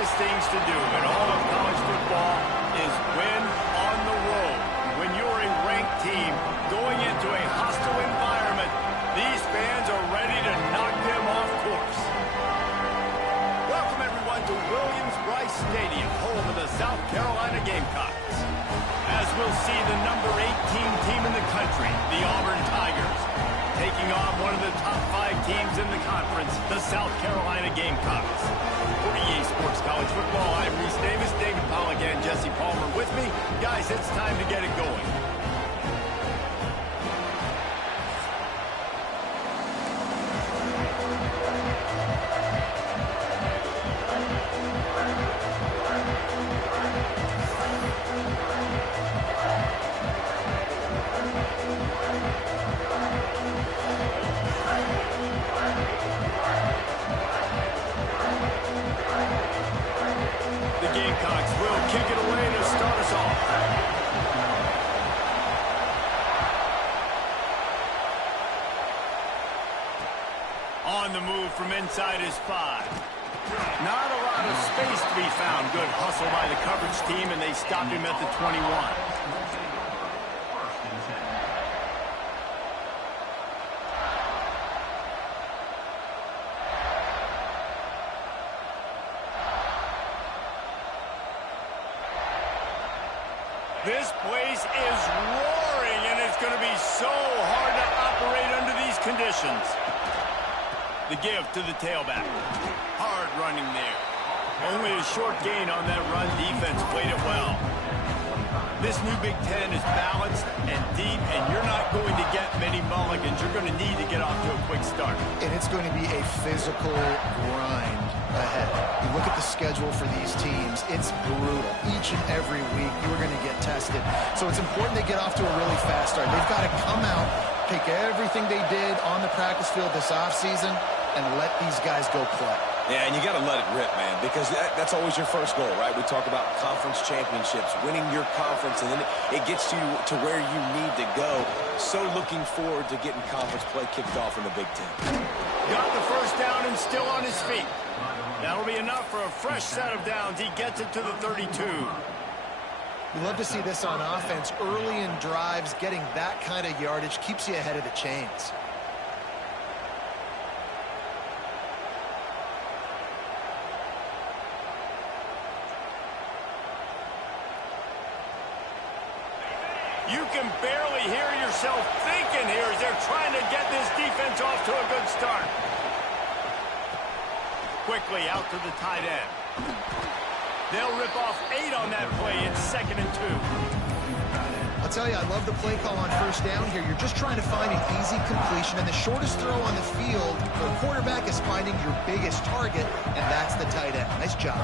toughest things to do in all of college football is win on the road. When you're a ranked team going into a hostile environment, these fans are ready to knock them off course. Welcome, everyone, to Williams-Brice Stadium, home of the South Carolina Gamecocks. As we'll see the number 18 team in the country, the Auburn Tigers, taking on one of the top 5 teams in the conference, the South Carolina Gamecocks. For EA Sports College Football, I'm Reese Davis, David Pollack, and Jesse Palmer with me. Guys, it's time to get it going. On the move from inside his 5. Not a lot of space to be found. Good hustle by the coverage team, and they stop him at the 21. This place is roaring, and it's going to be so hard to operate under these conditions. The give to the tailback. Hard running there. Only a short gain on that run. Defense played it well. This new Big Ten is balanced and deep, and you're not going to get many mulligans. You're going to need to get off to a quick start. And it's going to be a physical grind ahead. You look at the schedule for these teams, it's brutal. Each and every week, you're going to get tested. So it's important they get off to a really fast start. They've got to come out, take everything they did on the practice field this offseason, and let these guys go play. Yeah, and you got to let it rip, man, because that's always your first goal, right? We talk about conference championships, winning your conference, and then it gets you to where you need to go. So looking forward to getting conference play kicked off in the Big Ten. Got the first down and still on his feet. That'll be enough for a fresh set of downs. He gets it to the 32. We love to see this on offense. Early in drives, getting that kind of yardage keeps you ahead of the chains. You can barely hear yourself thinking here as they're trying to get this defense off to a good start. Quickly out to the tight end. They'll rip off 8 on that play. It's 2nd and 2. I'll tell you, I love the play call on first down here. You're just trying to find an easy completion, and the shortest throw on the field for a quarterback is finding your biggest target, and that's the tight end. Nice job.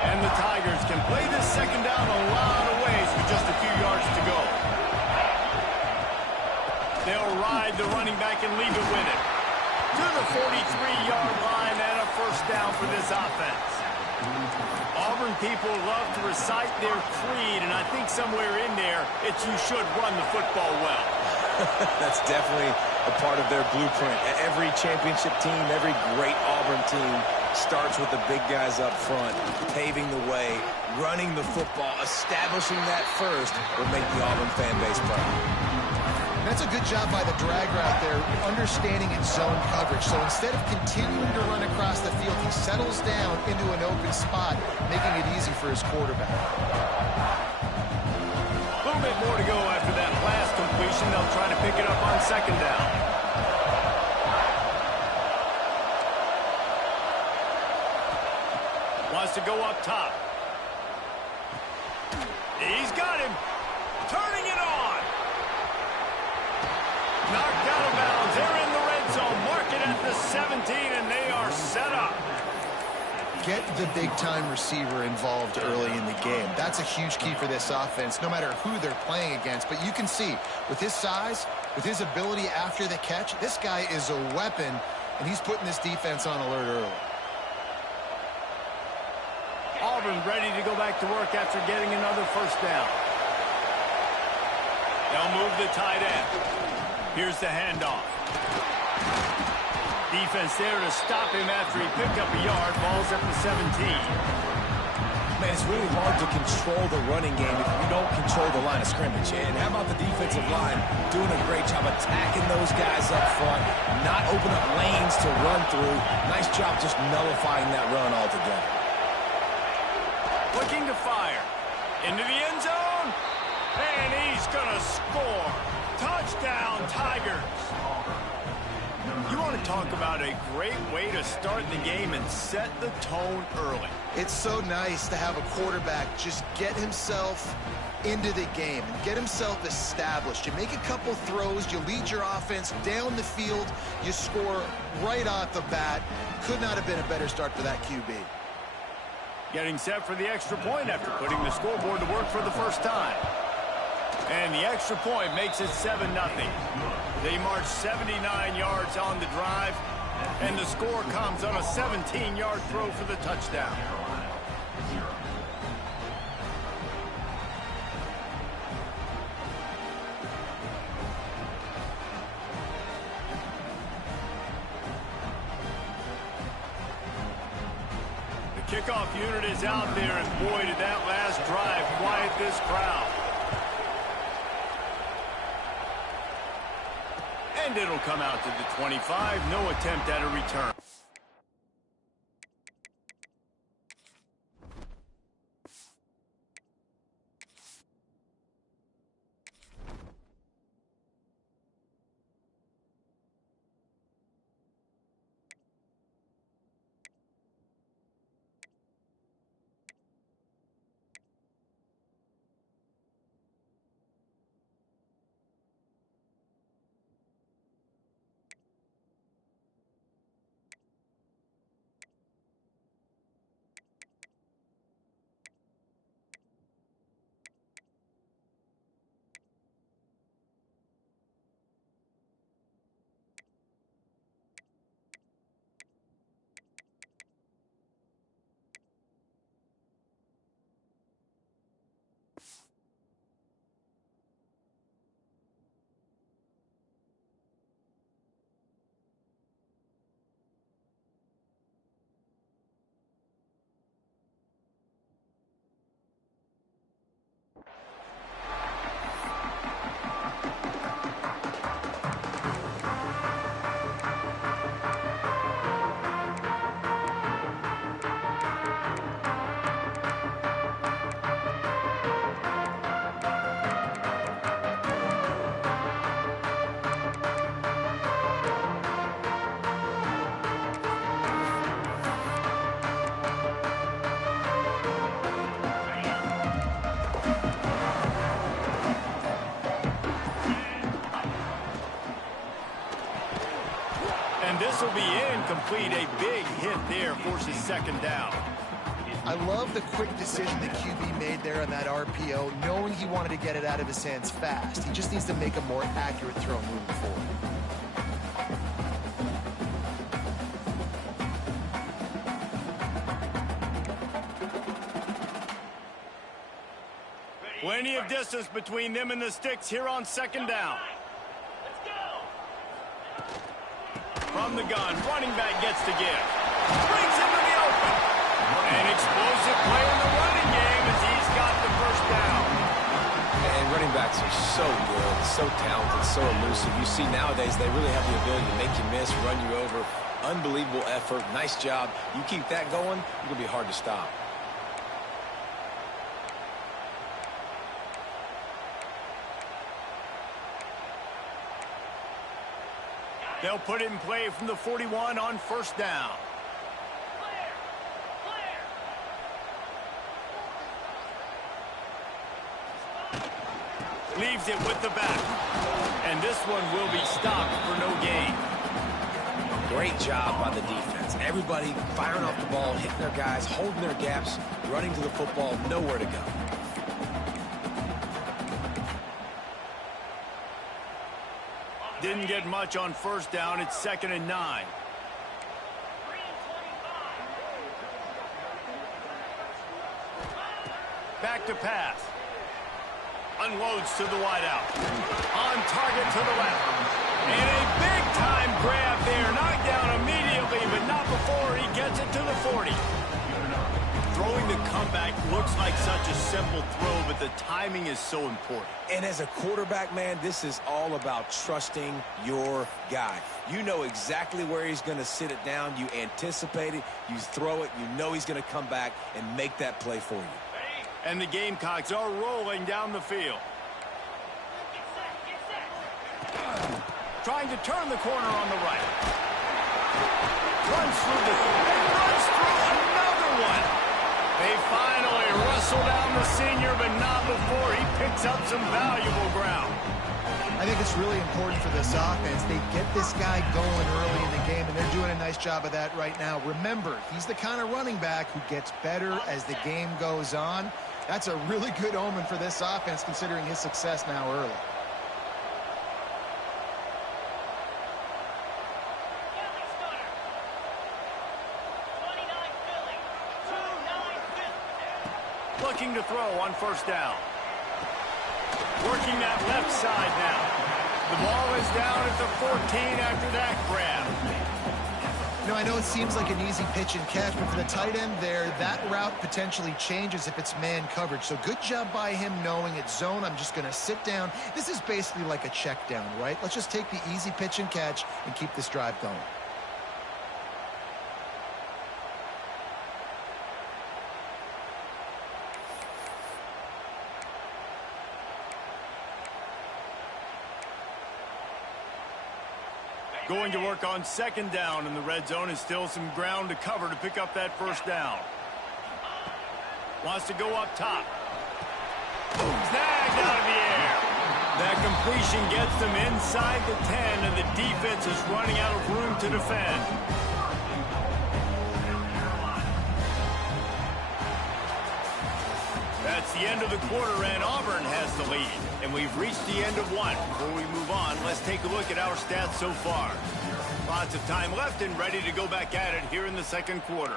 And the Tigers can play this 2nd down a lot of ways with just a few yards to go. They'll ride the running back and leave it with him. To the 43-yard line and a first down for this offense. Auburn people love to recite their creed, and I think somewhere in there, it's you should run the football well. That's definitely a part of their blueprint. Every championship team, every great Auburn team starts with the big guys up front, paving the way, running the football, establishing that first will make the Auburn fan base proud. That's a good job by the drag route there, understanding its zone coverage. So instead of continuing to run across the field, he settles down into an open spot, making it easy for his quarterback. A little bit more to go after that last completion. They'll try to pick it up on 2nd down. Wants to go up top. He's got him. Turning it on. Knocked out of bounds. They're in the red zone. Mark it at the 17, and they are set up. Get the big-time receiver involved early in the game. That's a huge key for this offense, no matter who they're playing against. But you can see, with his size, with his ability after the catch, this guy is a weapon, and he's putting this defense on alert early. Auburn ready to go back to work after getting another first down. They'll move the tight end. Here's the handoff. Defense there to stop him after he picked up a yard. Ball's at the 17. Man, it's really hard to control the running game if you don't control the line of scrimmage. And how about the defensive line doing a great job attacking those guys up front, not open up lanes to run through. Nice job just nullifying that run altogether. Looking to fire. Into the end zone. And he's going to score. Touchdown, Tigers. You want to talk about a great way to start the game and set the tone early. It's so nice to have a quarterback just get himself into the game and get himself established. You make a couple throws, you lead your offense down the field, you score right off the bat. Could not have been a better start for that QB. Getting set for the extra point after putting the scoreboard to work for the first time. And the extra point makes it 7-0. They march 79 yards on the drive, and the score comes on a 17-yard throw for the touchdown. The kickoff unit is out there, and boy, did that last drive quiet this crowd. And it'll come out to the 25. No attempt at a return. This will be incomplete. A big hit there forces second down. I love the quick decision the QB made there on that RPO, knowing he wanted to get it out of his hands fast. He just needs to make a more accurate throw moving forward. Plenty of distance between them and the sticks here on second down. From the gun, running back gets to give. Brings him to the open. An explosive play in the running game as he's got the first down. And running backs are so good, so talented, so elusive. You see nowadays they really have the ability to make you miss, run you over. Unbelievable effort. Nice job. You keep that going, it'll be hard to stop. They'll put it in play from the 41 on first down. Leaves it with the back. And this one will be stopped for no gain. Great job by the defense. Everybody firing off the ball, hitting their guys, holding their gaps, running to the football, nowhere to go. Didn't get much on first down. It's 2nd and 9. Back to pass. Unloads to the wideout. On target to the left. And a big-time grab there. Knocked down immediately, but not before he gets it to the 40. Throwing the comeback. comeback looks like such a simple throw, but the timing is so important. And as a quarterback, man, this is all about trusting your guy. You know exactly where he's going to sit it down. You anticipate it. You throw it. You know he's going to come back and make that play for you. And the Gamecocks are rolling down the field. Trying to turn the corner on the right. Runs through another one. They finally wrestle down the senior, but not before he picks up some valuable ground. I think it's really important for this offense. They get this guy going early in the game, and they're doing a nice job of that right now. Remember, he's the kind of running back who gets better as the game goes on. That's a really good omen for this offense, considering his success now early. Looking to throw on first down. Working that left side now. The ball is down at the 14 after that grab. You know, I know it seems like an easy pitch and catch, but for the tight end there, that route potentially changes if it's man coverage. So good job by him knowing it's zone. I'm just going to sit down. This is basically like a check down, right? Let's just take the easy pitch and catch and keep this drive going. Going to work on second down in the red zone, and still some ground to cover to pick up that first down. Wants to go up top. Snagged out of the air. That completion gets them inside the 10, and the defense is running out of room to defend. That's the end of the quarter, and Auburn has the lead. And we've reached the end of one. Before we move on, let's take a look at our stats so far. Lots of time left and ready to go back at it here in the second quarter.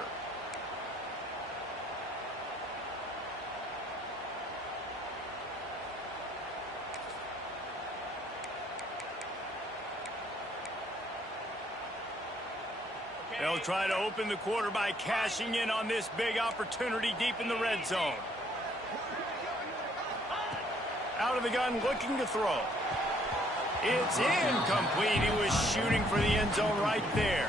They'll try to open the quarter by cashing in on this big opportunity deep in the red zone. Out of the gun, looking to throw. It's incomplete. He was shooting for the end zone right there.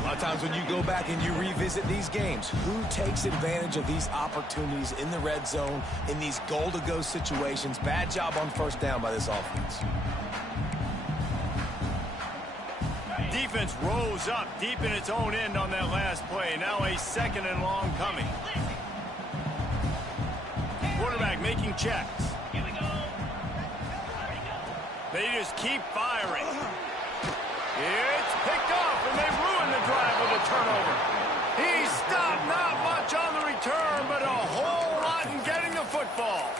A lot of times when you go back and you revisit these games, who takes advantage of these opportunities in the red zone, in these goal-to-go situations? Bad job on first down by this offense. Defense rose up deep in its own end on that last play. Now a second and long coming. Quarterback making checks. They just keep firing. It's picked off, and they ruin the drive with a turnover. He stopped not much on the return, but a whole lot in getting the football.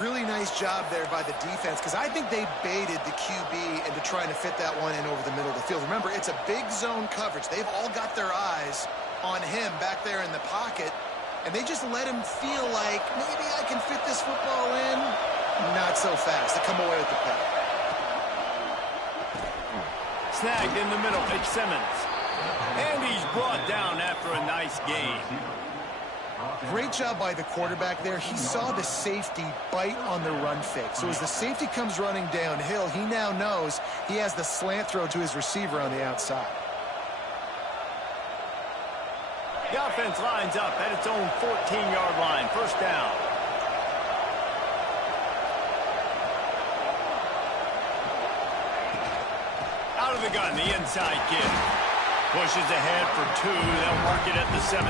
Really nice job there by the defense, because I think they baited the QB into trying to fit that one in over the middle of the field. Remember, it's a big zone coverage. They've all got their eyes on him back there in the pocket, and they just let him feel like, maybe I can fit this football in. Not so fast. They come away with the pick. Snagged in the middle. It's Simmons. And he's brought down after a nice gain. Great job by the quarterback there. He saw the safety bite on the run fake. So as the safety comes running downhill, he now knows he has the slant throw to his receiver on the outside. The offense lines up at its own 14-yard line. First down. Out of the gun, the inside give. Pushes ahead for two. They'll mark it at the 17.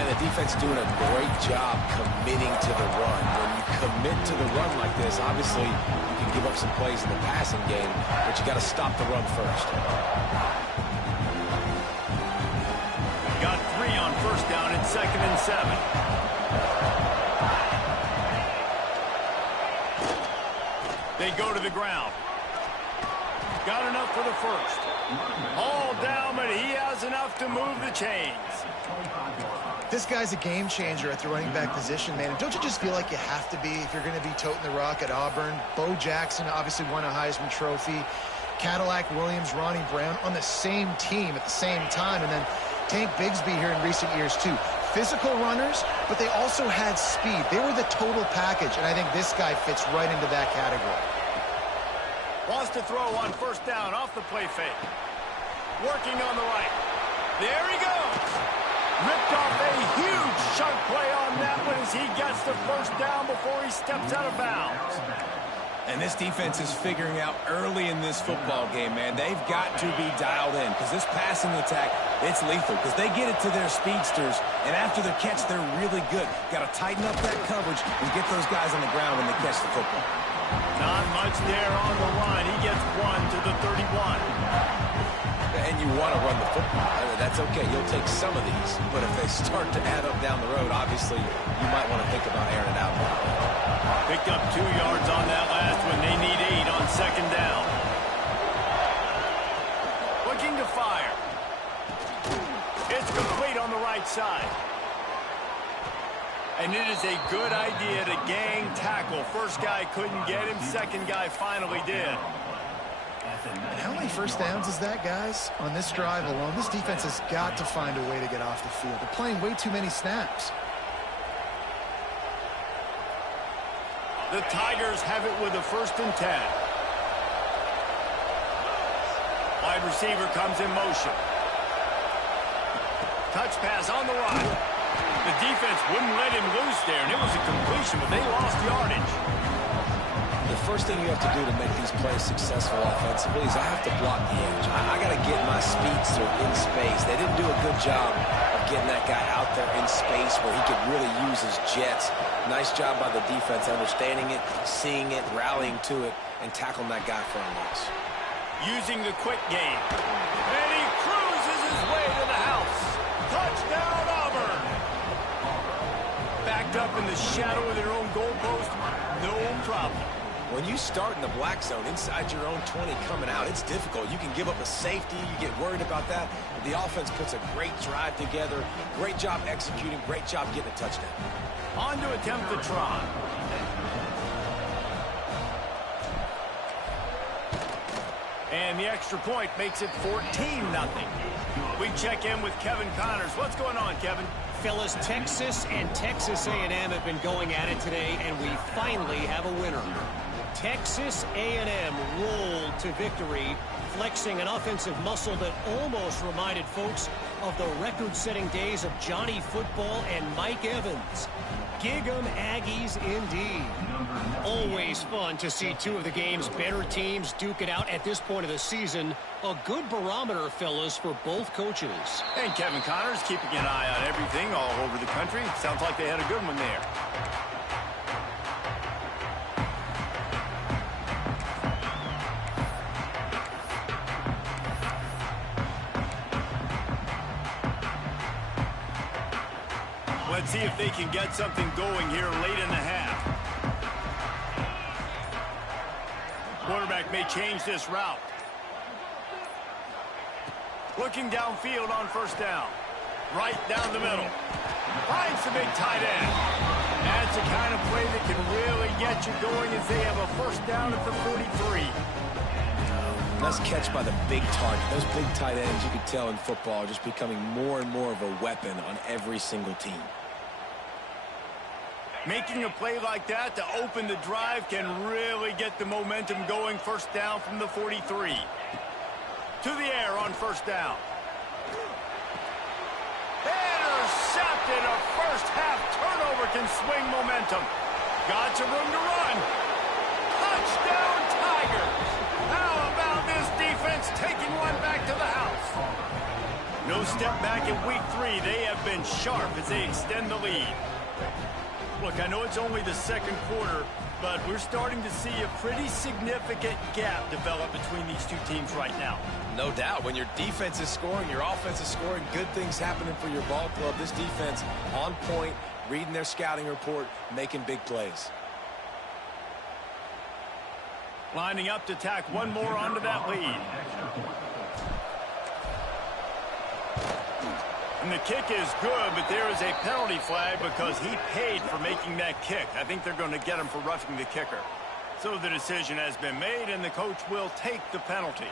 And the defense doing a great job committing to the run. When you commit to the run like this, obviously you can give up some plays in the passing game, but you got to stop the run first. Got 3 on first down and second and 7. They go to the ground. Got enough for the first. All down, but he has enough to move the chains. This guy's a game changer at the running back position, man. And don't you just feel like you have to be if you're going to be toting the rock at Auburn? Bo Jackson obviously won a Heisman Trophy. Cadillac Williams, Ronnie Brown on the same team at the same time. And then Tank Bigsby here in recent years, too. Physical runners, but they also had speed. They were the total package, and I think this guy fits right into that category. Wants to throw on first down off the play fake. Working on the right. There he goes. Ripped off a huge chunk play on that one as he gets the first down before he steps out of bounds. And this defense is figuring out early in this football game, man. They've got to be dialed in because this passing attack, it's lethal because they get it to their speedsters, and after the catch, they're really good. Got to tighten up that coverage and get those guys on the ground when they catch the football. Not much there on the line. He gets one to the 31. And you want to run the football. That's okay. You'll take some of these. But if they start to add up down the road, obviously, you might want to think about airing it out. Picked up 2 yards on that last one. They need 8 on second down. Looking to fire. It's complete on the right side. And it is a good idea to gang tackle. First guy couldn't get him. Second guy finally did. And how many first downs is that, guys? On this drive alone, this defense has got to find a way to get off the field. They're playing way too many snaps. The Tigers have it with a 1st and 10. Wide receiver comes in motion. Touch pass on the right. The defense wouldn't let him loose there, and it was a completion, but they lost yardage. The first thing you have to do to make these plays successful offensively is I have to block the edge. I got to get my speedster in space. They didn't do a good job of getting that guy out there in space where he could really use his jets. Nice job by the defense understanding it, seeing it, rallying to it, and tackling that guy for a loss. Using the quick game. And he cruises his way to the house. Touchdown, Auburn. Backed up in the shadow of their own goalpost, no problem. When you start in the black zone inside your own 20 coming out, it's difficult. You can give up a safety. You get worried about that. The offense puts a great drive together. Great job executing. Great job getting a touchdown. On to attempt the try. And the extra point makes it 14-0. We check in with Kevin Connors. What's going on, Kevin? Fellas, Texas and Texas A&M have been going at it today, and we finally have a winner. Texas A&M rolled to victory, flexing an offensive muscle that almost reminded folks of the record-setting days of Johnny Football and Mike Evans. Gig 'em Aggies indeed. Always fun to see two of the game's better teams duke it out at this point of the season. A good barometer, fellas, for both coaches. And Kevin Connors keeping an eye on everything all over the country. Sounds like they had a good one there. Let's see if they can get something going here late in the half. Quarterback may change this route. Looking downfield on first down. Right down the middle. Finds the big tight end. That's the kind of play that can really get you going as they have a first down at the 43. Nice catch by the big target. Those big tight ends, you could tell in football, are just becoming more and more of a weapon on every single team. Making a play like that to open the drive can really get the momentum going. First down from the 43. To the air on first down. Intercepted. A first half turnover can swing momentum. Got some room to run. Touchdown Tigers. How about this defense taking one back to the house? No step back in week 3. They have been sharp as they extend the lead. Look, I know it's only the second quarter, but we're starting to see a pretty significant gap develop between these two teams right now. No doubt. When your defense is scoring, your offense is scoring, good things happening for your ball club. This defense on point, reading their scouting report, making big plays. Lining up to tack one more onto that lead. And the kick is good, but there is a penalty flag because he paid for making that kick. I think they're going to get him for roughing the kicker. So the decision has been made, and the coach will take the penalty.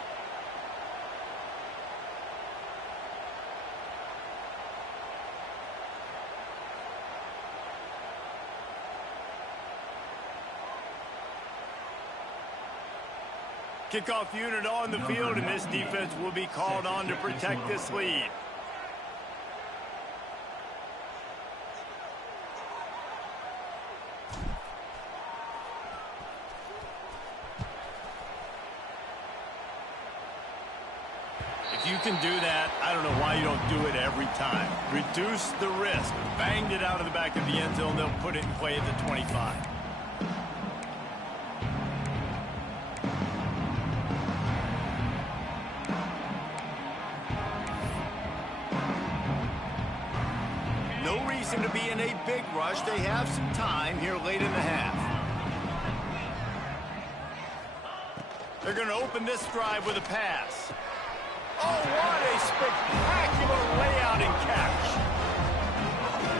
Kickoff unit on the field, and this defense will be called on to protect this lead. If you can do that, I don't know why you don't do it every time. Reduce the risk. Banged it out of the back of the end zone. They'll put it in play at the 25. No reason to be in a big rush. They have some time here late in the half. They're going to open this drive with a pass. Oh, what a spectacular layout and catch.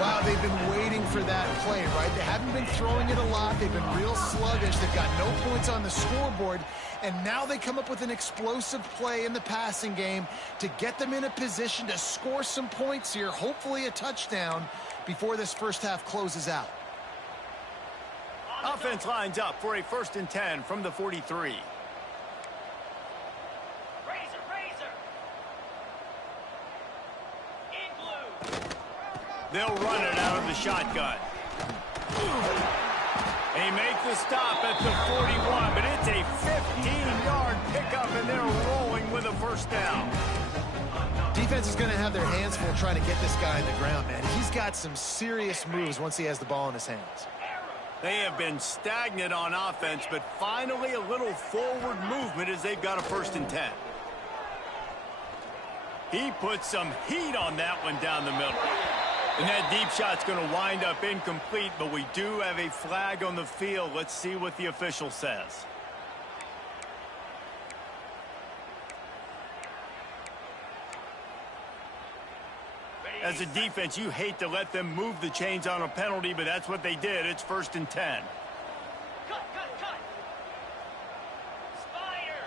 Wow, they've been waiting for that play, right? They haven't been throwing it a lot. They've been real sluggish. They've got no points on the scoreboard. And now they come up with an explosive play in the passing game to get them in a position to score some points here, hopefully a touchdown, before this first half closes out. Offense lines up for a 1st and 10 from the 43. They'll run it out of the shotgun. They make the stop at the 41, but it's a 15-yard pickup, and they're rolling with a first down. Defense is going to have their hands full trying to get this guy on the ground, man. He's got some serious moves once he has the ball in his hands. They have been stagnant on offense, but finally a little forward movement as they've got a 1st and 10. He put some heat on that one down the middle. And that deep shot's going to wind up incomplete, but we do have a flag on the field. Let's see what the official says. As a defense, you hate to let them move the chains on a penalty, but that's what they did. It's 1st and 10. Cut. Spider.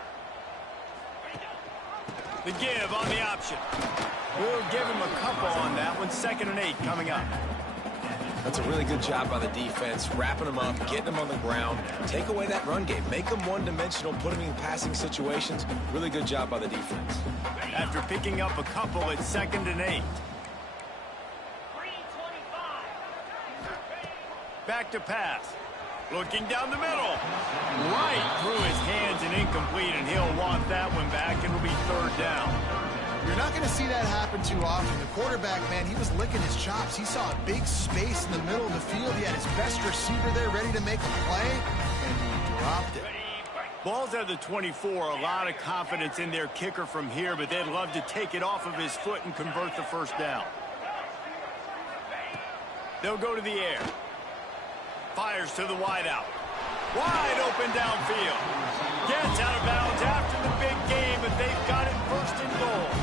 The give on the option. We'll give him a couple on that one. 2nd and 8 coming up. That's a really good job by the defense, wrapping them up, getting them on the ground. Take away that run game. Make them one-dimensional, put them in passing situations. Really good job by the defense. After picking up a couple, it's 2nd and 8. Back to pass. Looking down the middle. Right through his hands and incomplete, and he'll want that one back. It'll be 3rd down. You're not going to see that happen too often. The quarterback, man, he was licking his chops. He saw a big space in the middle of the field. He had his best receiver there ready to make a play, and he dropped it. Ball's at the 24. A lot of confidence in their kicker from here, but they'd love to take it off of his foot and convert the 1st down. They'll go to the air. Fires to the wideout. Wide open downfield. Gets out of bounds after the big game, but they've got it 1st and goal.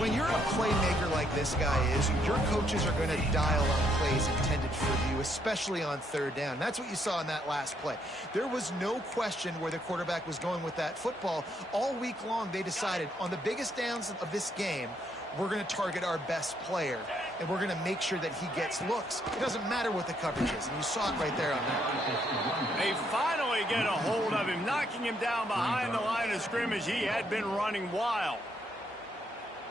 When you're a playmaker like this guy is, your coaches are going to dial up plays intended for you, especially on 3rd down. That's what you saw in that last play. There was no question where the quarterback was going with that football. All week long, they decided on the biggest downs of this game, we're going to target our best player, and we're going to make sure that he gets looks. It doesn't matter what the coverage is, and you saw it right there on that. They finally get a hold of him, knocking him down behind the line of scrimmage. He had been running wild.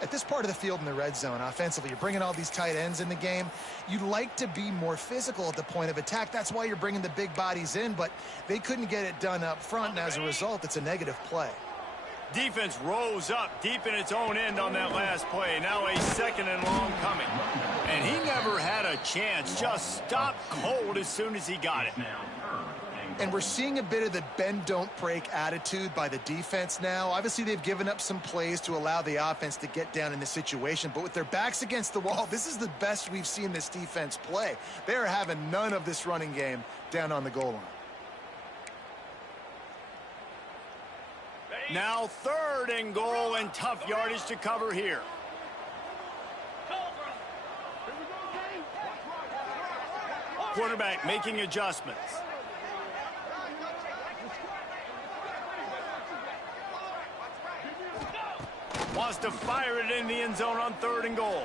At this part of the field in the red zone, offensively, you're bringing all these tight ends in the game. You'd like to be more physical at the point of attack. That's why you're bringing the big bodies in, but they couldn't get it done up front, and as a result, it's a negative play. Defense rose up deep in its own end on that last play. Now a 2nd and long coming. And he never had a chance. Just stopped cold as soon as he got it. And we're seeing a bit of the bend, don't break attitude by the defense now. Obviously, they've given up some plays to allow the offense to get down in the situation. But with their backs against the wall, this is the best we've seen this defense play. They are having none of this running game down on the goal line. Now 3rd and goal, and tough yardage to cover here. Quarterback making adjustments. Wants to fire it in the end zone on 3rd and goal.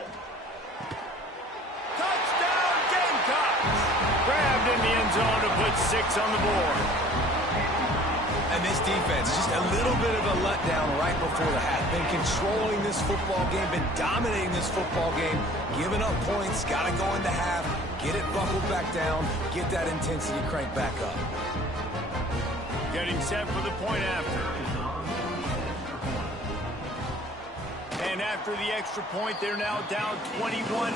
Touchdown Gamecocks! Grabbed in the end zone to put 6 on the board. And this defense, just a little bit of a letdown right before the half. Been controlling this football game, been dominating this football game, giving up points, got to go into half, get it buckled back down, get that intensity cranked back up. Getting set for the point after. And after the extra point, they're now down 21-7.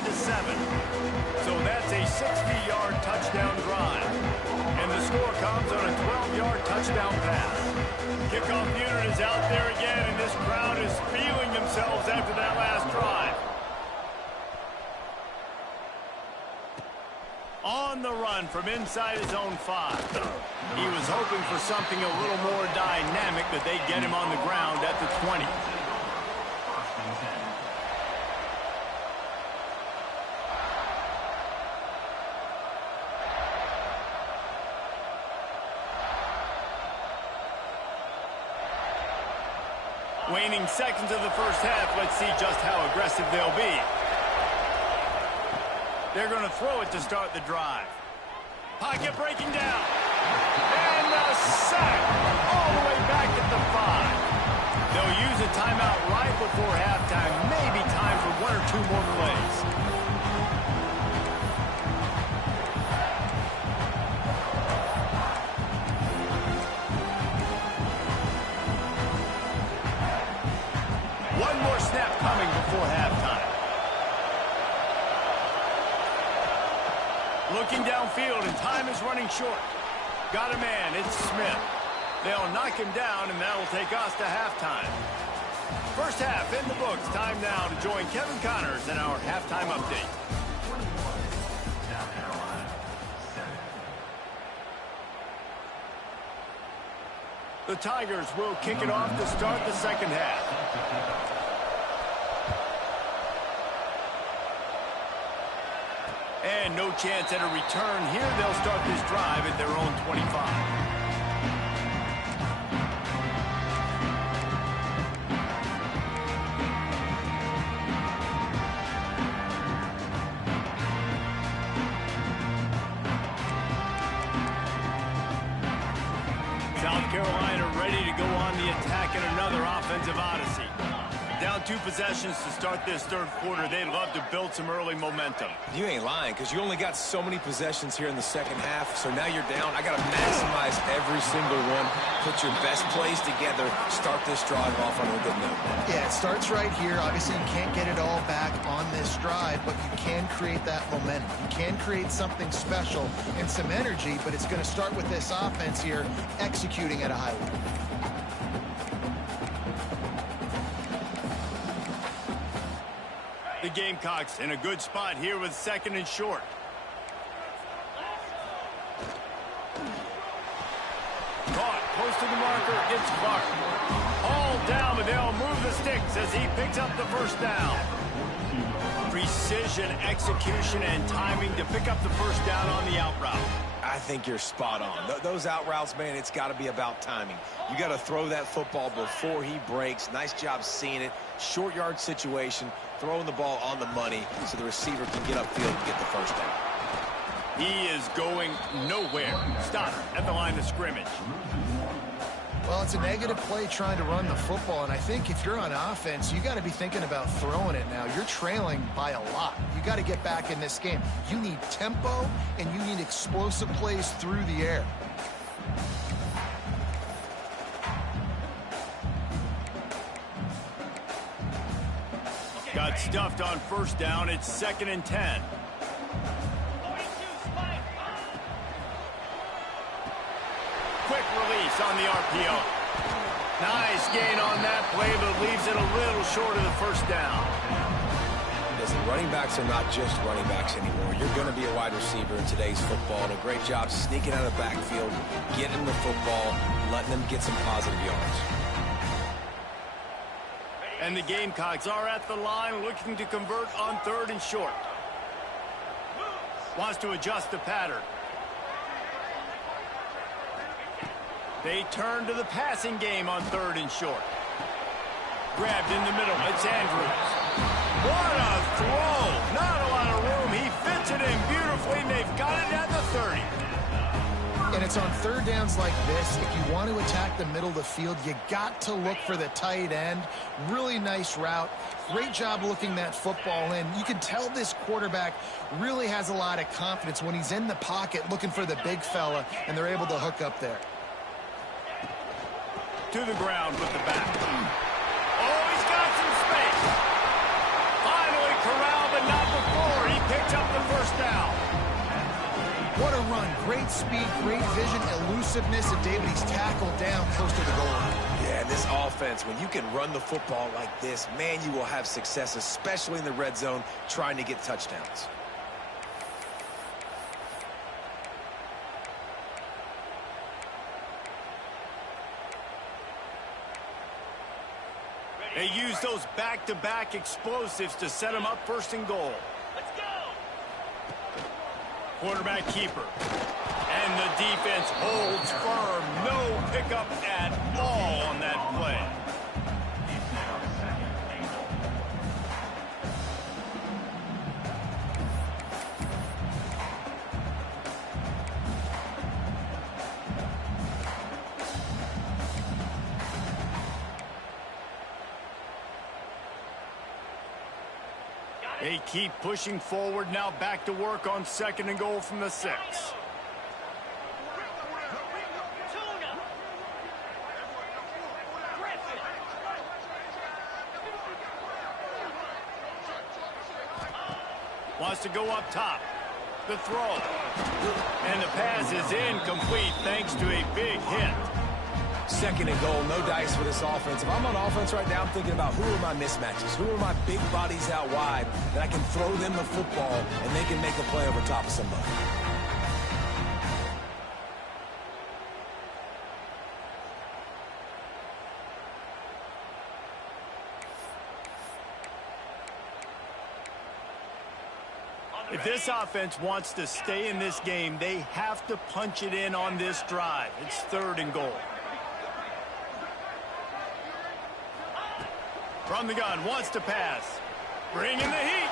So that's a 60-yard touchdown drive. And the score comes on a 12-yard touchdown pass. Kickoff unit is out there again, and this crowd is feeling themselves after that last drive. On the run from inside his own 5. He was hoping for something a little more dynamic, but they get him on the ground at the 20. Waning seconds of the first half. Let's see just how aggressive they'll be. They're going to throw it to start the drive. Pocket breaking down. And a sack all the way back at the 5. They'll use a timeout right before halftime. Maybe time for 1 or 2 more plays. One more snap coming before halftime. Looking downfield, and time is running short. Got a man, it's Smith. They'll knock him down, and that'll take us to halftime. First half in the books. Time now to join Kevin Connors in our halftime update. The Tigers will kick it off to start the second half. And no chance at a return here. They'll start this drive at their own 25. South Carolina ready to go on the attack in another offensive odyssey. Down 2 possessions to start this third quarter. They'd love to build some early momentum. You ain't lying, because you only got so many possessions here in the second half, so now you're down. I got to maximize every single one, put your best plays together, start this drive off on a good note. Yeah, it starts right here. Obviously, you can't get it all back on this drive, but you can create that momentum. You can create something special and some energy, but it's going to start with this offense here executing at a high level. The Gamecocks in a good spot here with 2nd and short. Caught, close to the marker, it's Clark. Hauled down, but they'll move the sticks as he picks up the first down. Precision, execution, and timing to pick up the first down on the out route. I think you're spot on. Those out routes, man, it's got to be about timing. You got to throw that football before he breaks. Nice job seeing it. Short yard situation, throwing the ball on the money so the receiver can get upfield and get the first down. He is going nowhere. Stop at the line of scrimmage. Well, it's a negative play trying to run the football, and I think if you're on offense, you got to be thinking about throwing it now. You're trailing by a lot. You got to get back in this game. You need tempo, and you need explosive plays through the air. Got stuffed on first down. It's 2nd and 10. Quick release on the RPO. Nice gain on that play, but leaves it a little short of the first down. Listen, running backs are not just running backs anymore. You're going to be a wide receiver in today's football, and a great job sneaking out of the backfield, getting the football, letting them get some positive yards. And the Gamecocks are at the line looking to convert on 3rd and short. Wants to adjust the pattern. They turn to the passing game on 3rd and short. Grabbed in the middle. It's Andrews. What a throw. Not a lot of room. He fits it in beautifully, and they've got it at the 30. And it's on third downs like this. If you want to attack the middle of the field, you got to look for the tight end. Really nice route. Great job looking that football in. You can tell this quarterback really has a lot of confidence when he's in the pocket looking for the big fella, and they're able to hook up there. To the ground with the back. Oh, he's got some space. Finally corralled, but not before. He picks up the first down. What a run. Great speed, great vision, elusiveness, and David, he's tackled down close to the goal line. Yeah, this offense, when you can run the football like this, man, you will have success, especially in the red zone, trying to get touchdowns. They use those back-to-back explosives to set them up first and goal. Let's go. Quarterback keeper. And the defense holds firm. No pickup at all on that play. They keep pushing forward, now back to work on second and goal from the 6. Tuna. Griffin. Wants to go up top. The throw. And the pass is incomplete thanks to a big hit. Second and goal, no dice for this offense. If I'm on offense right now, I'm thinking about who are my mismatches? Who are my big bodies out wide that I can throw them the football and they can make a play over top of somebody? If this offense wants to stay in this game, they have to punch it in on this drive. It's third and goal. From the gun, wants to pass. Bring in the heat.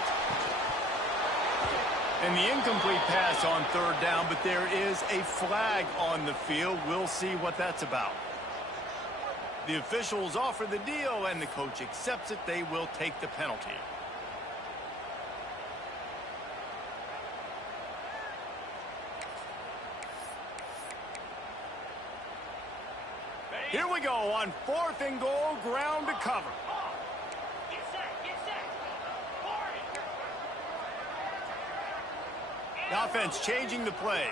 And the incomplete pass on third down, but there is a flag on the field. We'll see what that's about. The officials offer the deal, and the coach accepts it. They will take the penalty. Here we go on fourth and goal, ground to cover. Get set. Get set. 40. The offense changing the play.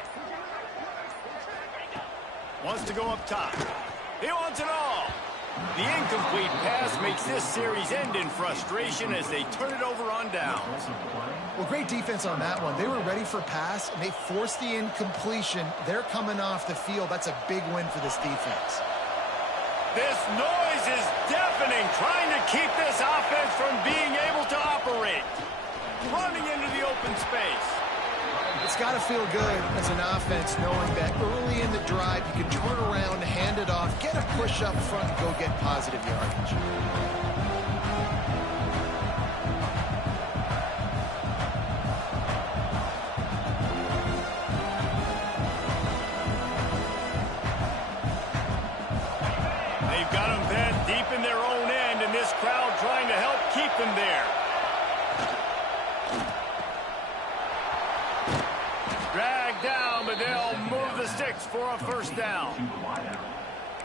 Wants to go up top. He wants it all. The incomplete pass makes this series end in frustration as they turn it over on downs. Well, great defense on that one. They were ready for pass, and they forced the incompletion. They're coming off the field. That's a big win for this defense. This noise is deafening, trying to keep this offense from being able to operate. Running into the open space. It's got to feel good as an offense knowing that early in the drive you can turn around, hand it off, get a push up front, and go get positive yardage. They've got them bent deep in their own end, and this crowd trying to help keep them there. Dragged down, but they'll move the sticks for a first down.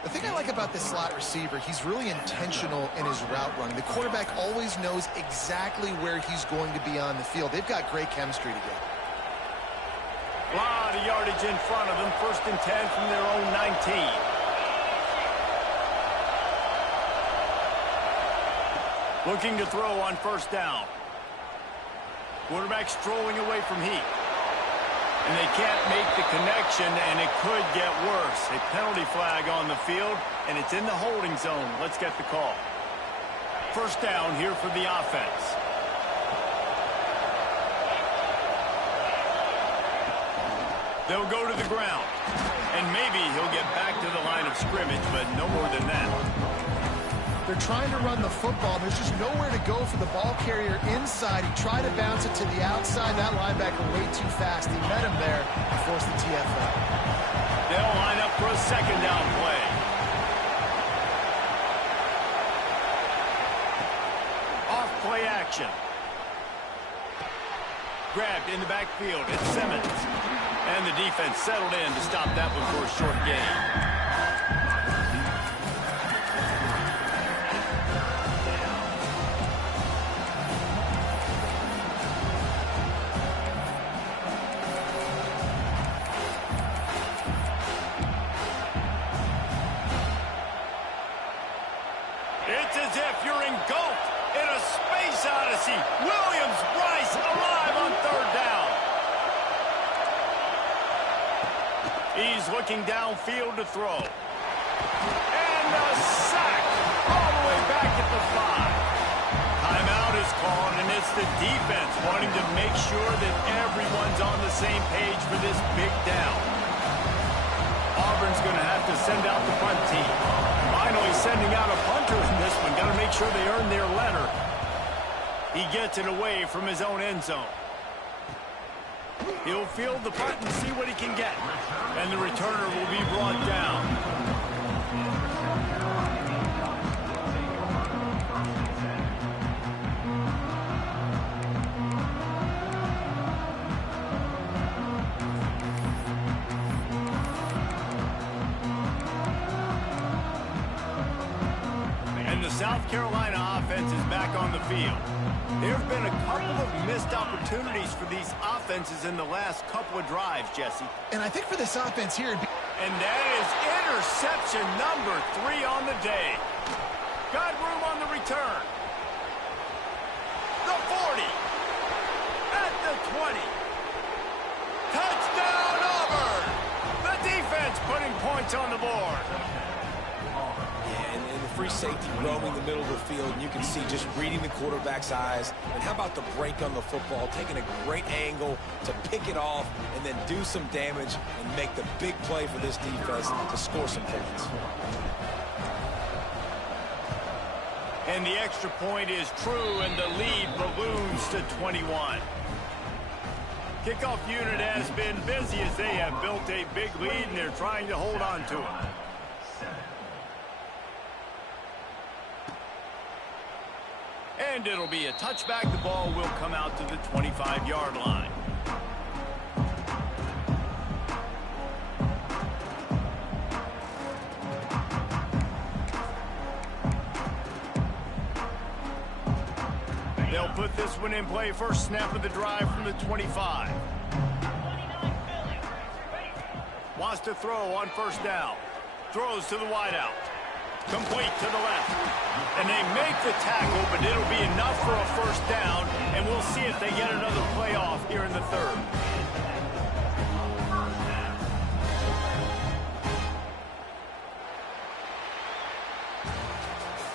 The thing I like about this slot receiver, he's really intentional in his route running. The quarterback always knows exactly where he's going to be on the field. They've got great chemistry together. A lot of yardage in front of them. First and 10 from their own 19. Looking to throw on first down. Quarterback strolling away from heat. And they can't make the connection, and it could get worse. A penalty flag on the field, and it's in the holding zone. Let's get the call. First down here for the offense. They'll go to the ground. And maybe he'll get back to the line of scrimmage, but no more than that. They're trying to run the football. There's just nowhere to go for the ball carrier inside. He tried to bounce it to the outside. That linebacker way too fast. He met him there and forced the TFL. They'll line up for a second down play. Off play action. Grabbed in the backfield. It's Simmons. And the defense settled in to stop that one for a short gain. It's as if you're engulfed in a space odyssey. Williams-Brice alive on third down. He's looking downfield to throw. And a sack all the way back at the 5. Timeout is called, and it's the defense wanting to make sure that everyone's on the same page for this big down. Auburn's going to have to send out the punt team. Finally sending out a punter in this one. Got to make sure they earn their letter. He gets it away from his own end zone. He'll field the punt and see what he can get. And the returner will be brought down. South Carolina offense is back on the field. There have been a couple of missed opportunities for these offenses in the last couple of drives, Jesse. And I think for this offense here... And that is interception number 3 on the day. Got room on the return. The 40. At the 20. Touchdown, Auburn! The defense putting points on the board. Free safety roaming the middle of the field, and you can see just reading the quarterback's eyes. And how about the break on the football, taking a great angle to pick it off and then do some damage and make the big play for this defense to score some points. And the extra point is true, and the lead balloons to 21. Kickoff unit has been busy as they have built a big lead, and they're trying to hold on to it. And it'll be a touchback. The ball will come out to the 25-yard line. They'll put this one in play. First snap of the drive from the 25. Wants to throw on first down. Throws to the wideout. Complete to the left. And they make the tackle, but it'll be enough for a first down, and we'll see if they get another play off here in the third.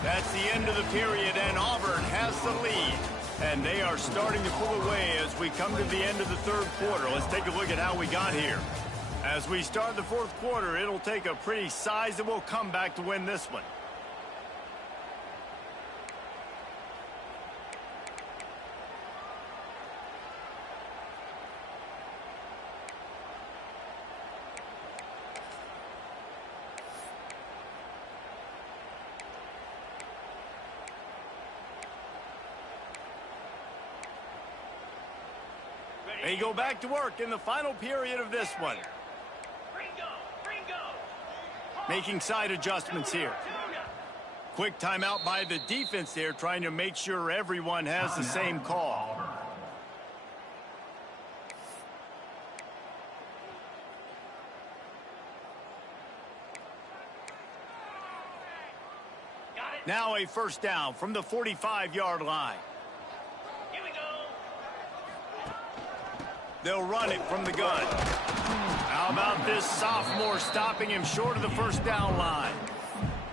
That's the end of the period, and Auburn has the lead. And they are starting to pull away as we come to the end of the third quarter. Let's take a look at how we got here. As we start the fourth quarter, it'll take a pretty sizable comeback to win this one. They go back to work in the final period of this one. Making side adjustments here. Quick timeout by the defense there, trying to make sure everyone has the same call. Now a first down from the 45-yard line. Here we go. They'll run it from the gun. How about this sophomore stopping him short of the first down line?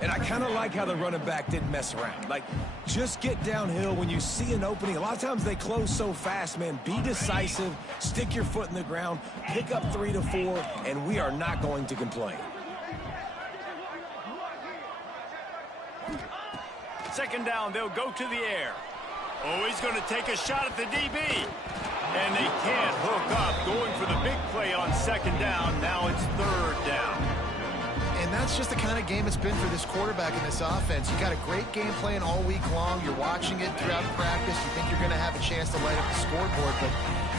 And I kind of like how the running back didn't mess around. Like, just get downhill when you see an opening. A lot of times they close so fast, man. Be decisive, stick your foot in the ground, pick up 3 to 4, and we are not going to complain. second down, they'll go to the air. Oh, he's going to take a shot at the DB. And they can't hook up, going for the big play on second down. Now it's third down. And that's just the kind of game it's been for this quarterback in this offense. You got a great game plan all week long. You're watching it throughout practice. You think you're going to have a chance to light up the scoreboard, but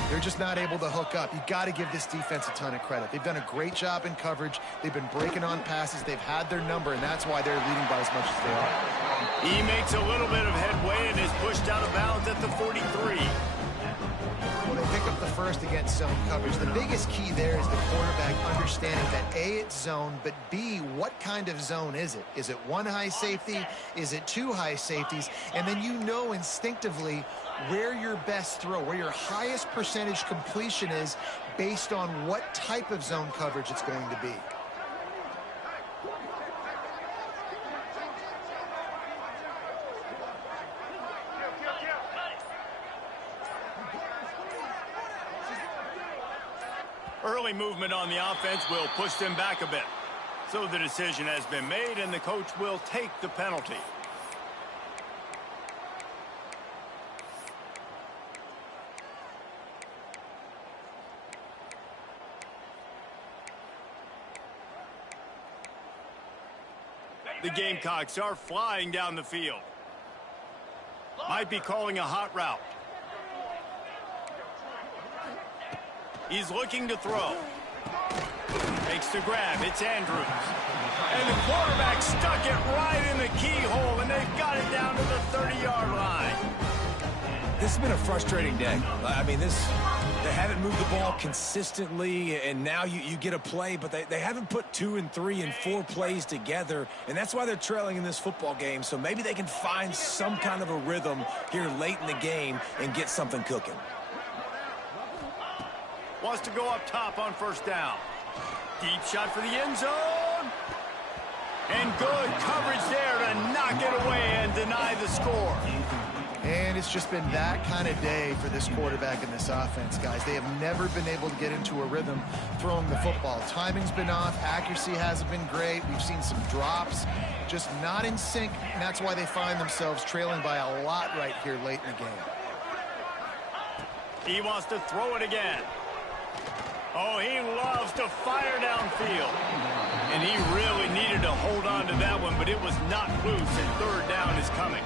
they're just not able to hook up. You got to give this defense a ton of credit. They've done a great job in coverage. They've been breaking on passes. They've had their number, and that's why they're leading by as much as they are. He makes a little bit of headway and is pushed out of bounds at the 43. Well, they pick up the first against zone coverage. The biggest key there is the quarterback understanding that A, it's zone, but B, what kind of zone is it? Is it one high safety? Is it two high safeties? And then you know instinctively where your best throw, where your highest percentage completion is based on what type of zone coverage it's going to be. Early movement on the offense will push them back a bit. So the decision has been made, and the coach will take the penalty. The Gamecocks are flying down the field. Might be calling a hot route. He's looking to throw. Makes the grab. It's Andrews. And the quarterback stuck it right in the keyhole, and they've got it down to the 30-yard line. This has been a frustrating day. I mean, they haven't moved the ball consistently, and now you get a play, but they haven't put 2 and 3 and 4 plays together, and that's why they're trailing in this football game. So maybe they can find some kind of a rhythm here late in the game and get something cooking. Wants to go up top on first down. Deep shot for the end zone. And good coverage there to knock it away and deny the score. And it's just been that kind of day for this quarterback in this offense, guys. They have never been able to get into a rhythm throwing the football. Timing's been off. Accuracy hasn't been great. We've seen some drops, just not in sync, and that's why they find themselves trailing by a lot right here late in the game. He wants to throw it again. Oh, he loves to fire downfield. And he really needed to hold on to that one, but it was not loose, and third down is coming.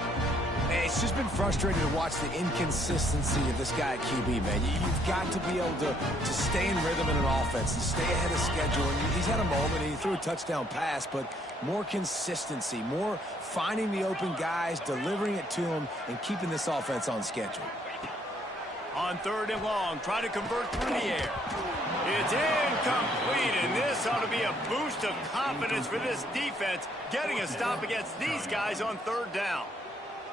Man, it's just been frustrating to watch the inconsistency of this guy at QB, man. You've got to be able to stay in rhythm in an offense and stay ahead of schedule. And he's had a moment, and he threw a touchdown pass, but more consistency, more finding the open guys, delivering it to them, and keeping this offense on schedule. On third and long, try to convert through the air. It's incomplete, and this ought to be a boost of confidence for this defense, getting a stop against these guys on third down.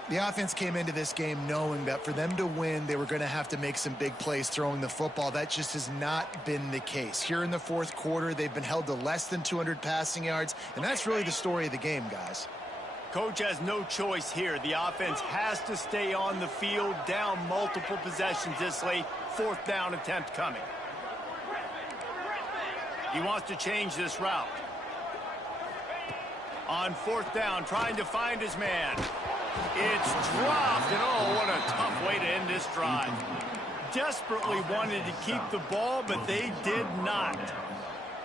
The offense came into this game knowing that for them to win, they were going to have to make some big plays throwing the football. That just has not been the case. Here in the fourth quarter, they've been held to less than 200 passing yards, and that's really the story of the game, guys. Coach has no choice here. The offense has to stay on the field, down multiple possessions this late. Fourth down attempt coming. He wants to change this route. On fourth down, trying to find his man. It's dropped, and oh, what a tough way to end this drive. Desperately wanted to keep the ball, but they did not.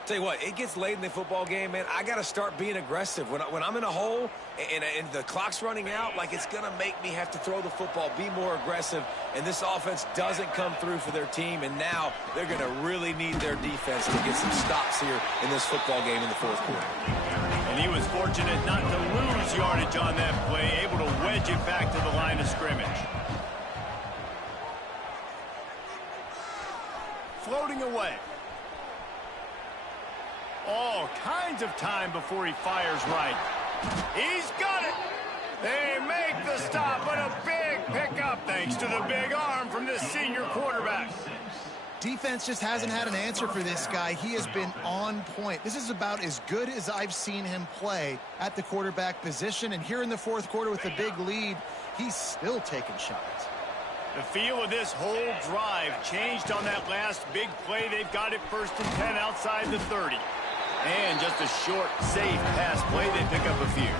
Tell you what, it gets late in the football game, man. I got to start being aggressive. When I'm in a hole and the clock's running out, like it's going to make me have to throw the football, be more aggressive, and this offense doesn't come through for their team, and now they're going to really need their defense to get some stops here in this football game in the fourth quarter. And he was fortunate not to lose yardage on that play, able to wedge it back to the line of scrimmage. Floating away. All kinds of time before he fires right. He's got it. They make the stop, but a big pickup thanks to the big arm from this senior quarterback. Defense just hasn't had an answer for this guy. He has been on point. This is about as good as I've seen him play at the quarterback position. And here in the fourth quarter with a big lead, he's still taking shots. The feel of this whole drive changed on that last big play. They've got it 1st and 10 outside the 30. And just a short, safe pass play, they pick up a few.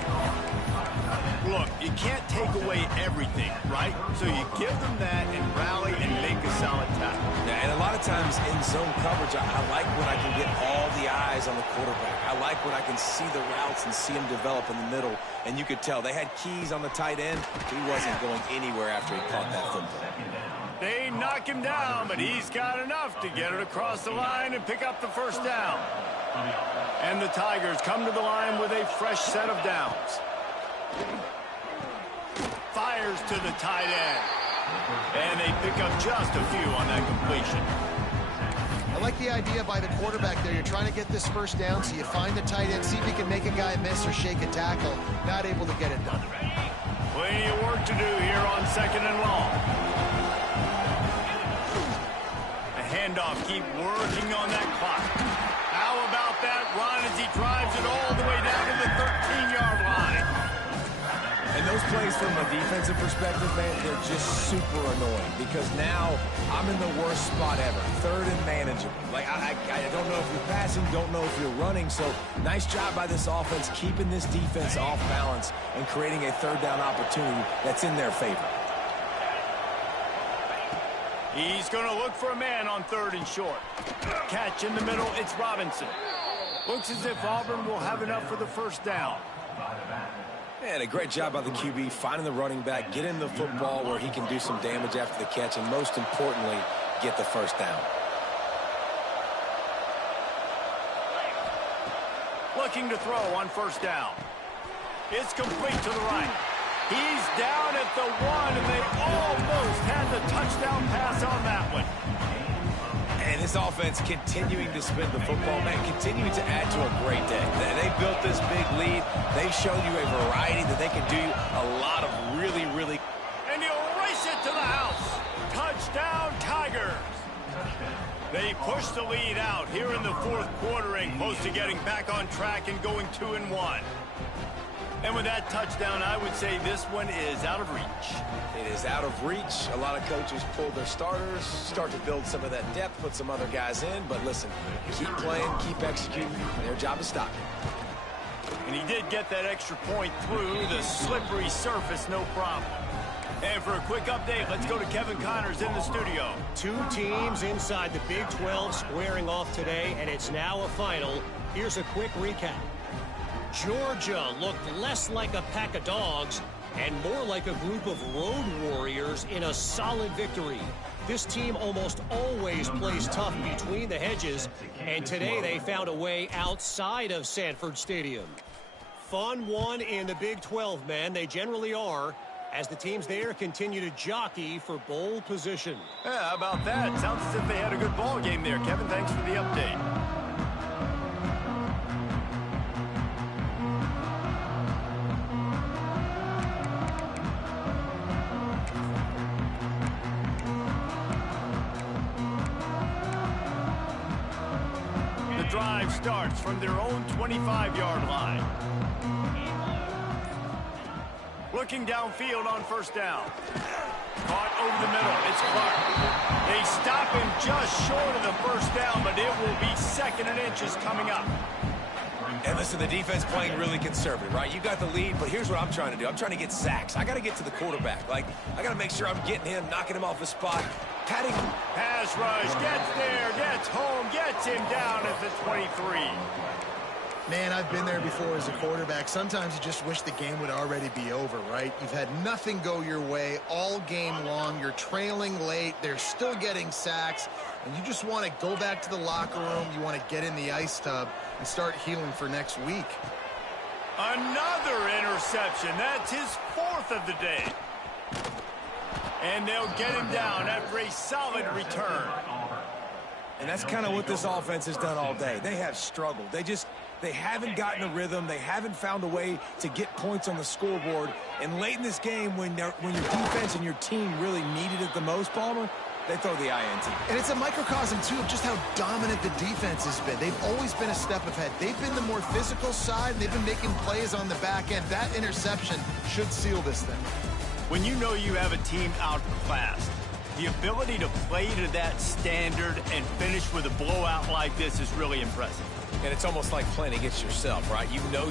Look, you can't take away everything, right? So you give them that and rally and make a solid tackle. Yeah, and a lot of times in zone coverage, I like when I can get all the eyes on the quarterback. I like when I can see the routes and see him develop in the middle. And you could tell they had keys on the tight end. He wasn't going anywhere after he caught that football. They knock him down, but he's got enough to get it across the line and pick up the first down. And the Tigers come to the line with a fresh set of downs. Fires to the tight end. And they pick up just a few on that completion. I like the idea by the quarterback there. You're trying to get this first down, so you find the tight end, see if you can make a guy miss or shake a tackle. Not able to get it done. Plenty of work to do here on 2nd and long. The handoff, keep working on that clock. How about that run as he drives it all the way down to the 13-yard line? And those plays from a defensive perspective, man, they're just super annoying because now I'm in the worst spot ever. 3rd and manageable. Like, I don't know if you're passing, don't know if you're running. So nice job by this offense keeping this defense off balance and creating a 3rd down opportunity that's in their favor. He's going to look for a man on 3rd and short. Catch in the middle, it's Robinson. Looks as if Auburn will have enough for the first down. And a great job by the QB finding the running back, getting the football where he can do some damage after the catch, and most importantly, get the first down. Looking to throw on first down. It's complete to the right. He's down at the 1, and they almost had the touchdown pass on that one. And this offense continuing to spin the football, man, continuing to add to a great day. They built this big lead. They show you a variety that they can do a lot of really. And he'll race it to the house. Touchdown, Tigers. They push the lead out here in the 4th quarter and close to getting back on track and going 2-1. And with that touchdown, I would say this one is out of reach. It is out of reach. A lot of coaches pull their starters, start to build some of that depth, put some other guys in. But listen, keep playing, keep executing. Their job is stopping. And he did get that extra point through the slippery surface, no problem. And for a quick update, let's go to Kevin Connors in the studio. 2 teams inside the Big 12 squaring off today, and it's now a final. Here's a quick recap. Georgia looked less like a pack of dogs and more like a group of road warriors in a solid victory. This team almost always plays tough between the hedges, and today they found a way outside of Sanford Stadium. Fun one in the Big 12, man. They generally are, as the teams there continue to jockey for bowl position. Yeah, how about that? Sounds as if they had a good ball game there. Kevin, thanks for the update. Drive starts from their own 25-yard line. Looking downfield on first down. Caught over the middle. It's Clark. They stop him just short of the first down, but it will be 2nd and inches coming up. And listen, the defense playing really conservative, right? You got the lead, but here's what I'm trying to do. I'm trying to get sacks. I got to get to the quarterback. Like, I got to make sure I'm getting him, knocking him off the spot. Patting. Pass rush, gets there, gets home, gets him down at the 23. Man, I've been there before as a quarterback. Sometimes you just wish the game would already be over, right? You've had nothing go your way all game long. You're trailing late. They're still getting sacks. And you just want to go back to the locker room. You want to get in the ice tub and start healing for next week. Another interception. That's his 4th of the day. And they'll get him down after a solid return. And that's kind of what this offense has done all day. They have struggled. They haven't gotten a rhythm. They haven't found a way to get points on the scoreboard. And late in this game, when your defense and your team really needed it the most, Palmer, they throw the INT. And it's a microcosm, too, of just how dominant the defense has been. They've always been a step ahead. They've been the more physical side, and they've been making plays on the back end. That interception should seal this thing. When you know you have a team outclassed, the ability to play to that standard and finish with a blowout like this is really impressive. And it's almost like playing against yourself, right? You know